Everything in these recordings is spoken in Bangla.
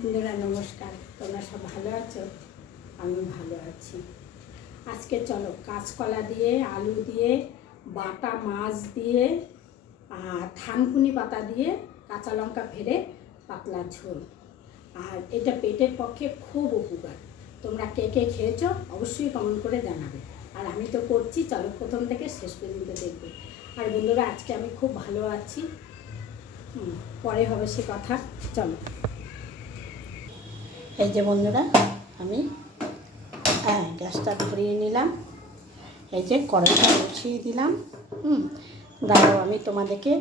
বন্ধুরা নমস্কার, তোমরা সব ভালো আছো? আমি ভালো আছি। আজকে চলো কাঁচকলা দিয়ে, আলু দিয়ে, বাটা মাছ দিয়ে আর থানকুনি পাতা দিয়ে কাঁচা লঙ্কা ফেলে পাতলা ঝোল। আর এটা পেটের পক্ষে খুব উপকার। তোমরা কে কে খেয়েছো অবশ্যই কমেন্ট করে জানাবে। আর আমি তো করছি, চলো প্রথম থেকে শেষ পর্যন্ত দেখবে। আর বন্ধুরা আজকে আমি খুব ভালো আছি, পরে হবে সে কথা। চলো, এই যে বন্ধুরা আমি গ্যাসটা ধরিয়ে নিলাম, এই যে কড়াইটা বসিয়ে দিলাম। দাঁড়াও, আমি তোমাদেরকে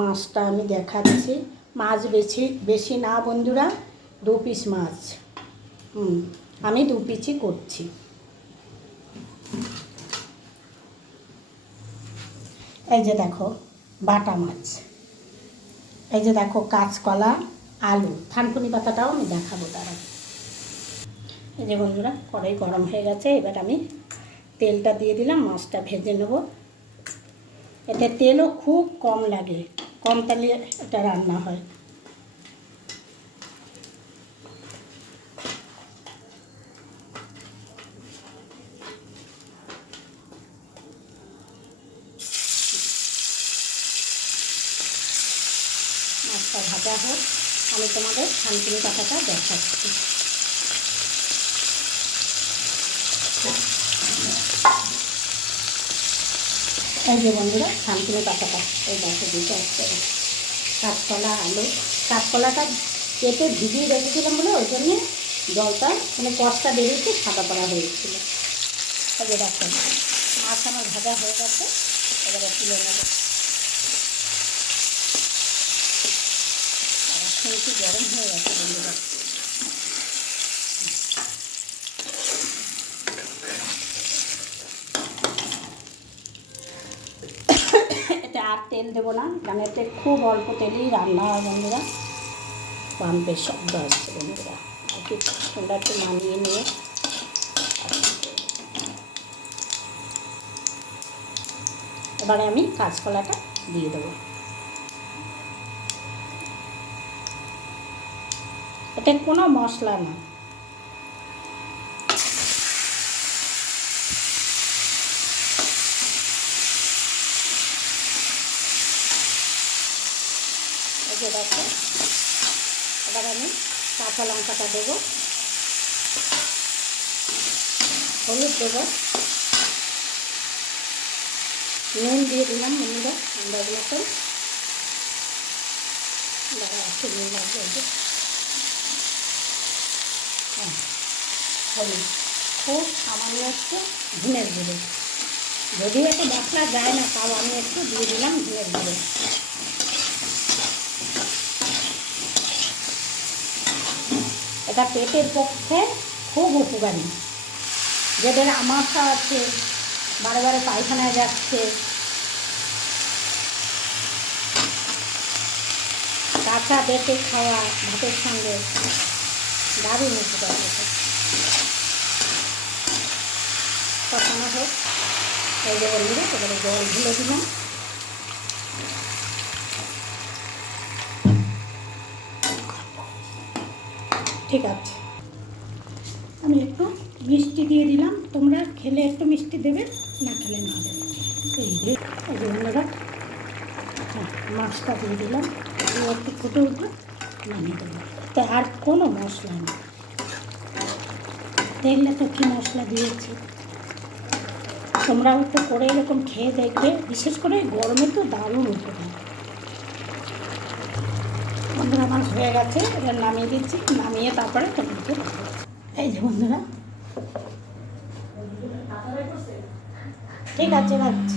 মাছটা আমি দেখাচ্ছি। মাছ বেশি না বন্ধুরা, 2 পিস মাছ। আমি 2 পিসই করছি। এই যে দেখো বাটা মাছ, এই যে দেখো কাঁচকলা, আলু, থানকুনি পাতাটাও আমি দেখাবো তারা। এই যে বন্ধুরা কড়াই গরম হয়ে গেছে, এবার আমি তেলটা দিয়ে দিলাম, মাছটা ভেজে নেব। এতে তেলও খুব কম লাগে, কম তেলে এটা রান্না হয়। মাছটা ভাজা হোক, আমি তোমাদের থানকুনি পাতাটা দেখাচ্ছি। এই যে বন্ধুরা থানকুনি পাতাটা এই গাছে দিতে আসতে, কাঁচকলা, আলু, কাঁচকলাটা কেটে ভিজিয়ে রেখেছিলাম বলে ওই জন্যে জলটা কষটা বেরিয়েছে, সাদা পড়া হয়েছিল। এই যে দেখো মাছ আমার ভাজা হয়ে গেছে, এবারে তুলে নেব। শুনছি গরম হয়ে গেছে বন্ধুরা। এতে আর তেল দেবো না, কারণ এতে খুব অল্প তেলেই রান্না হয় বন্ধুরা। পাম্পের শব্দ আসছে বন্ধুরা, একটু ঠান্ডা একটু নামিয়ে নিয়ে এবারে আমি কাঁচকলাটা দিয়ে দেবো। এতে কোনো মশলা না, এই যে দেখো এবার আমি কাঁচা লঙ্কাটা দেবো, হলুদ দেবো, নুন দিয়ে দিলাম বন্ধুরা আন্দাজ মতন। একটু নুন লাগবে, হলুদ, খুব সামান্য একটু ধনের গুঁড়ো, যদিও একটু মশলা যায় না তাও আমি একটু দিয়ে দিলাম ধনের গুঁড়ো। এটা পেটের পক্ষে খুব উপকারী। যাদের আমাশা আছে, বারে বারে পায়খানায় যাচ্ছে, কাঁচা বেটে খাওয়া ভাতের সঙ্গে দারুণ উপকার হতো। কখনো হোক, এই যে বন্ধুরা এবারে জল ঢেলে দিলাম। ঠিক আছে, আমি একটু মিষ্টি দিয়ে দিলাম, তোমরা খেলে একটু মিষ্টি দেবে, না খেলে না দেবে। এই যে বন্ধুরা মাছটা দিয়ে দিলাম, একটু ফুটে উঠবে নামিয়ে দেবো। তো আর কোনো মশলা নেই, দেখলে তো কী মশলা দিয়েছি। তোমরাও একটু করে এরকম খেয়ে দেখবে, বিশেষ করে গরমে তো দারুণ উপকার। বন্ধুরা আমার হয়ে গেছে, এবার নামিয়ে দিচ্ছি, নামিয়ে তারপরে তোমাকে এই যে বন্ধুরা ঠিক আছে রাখছি।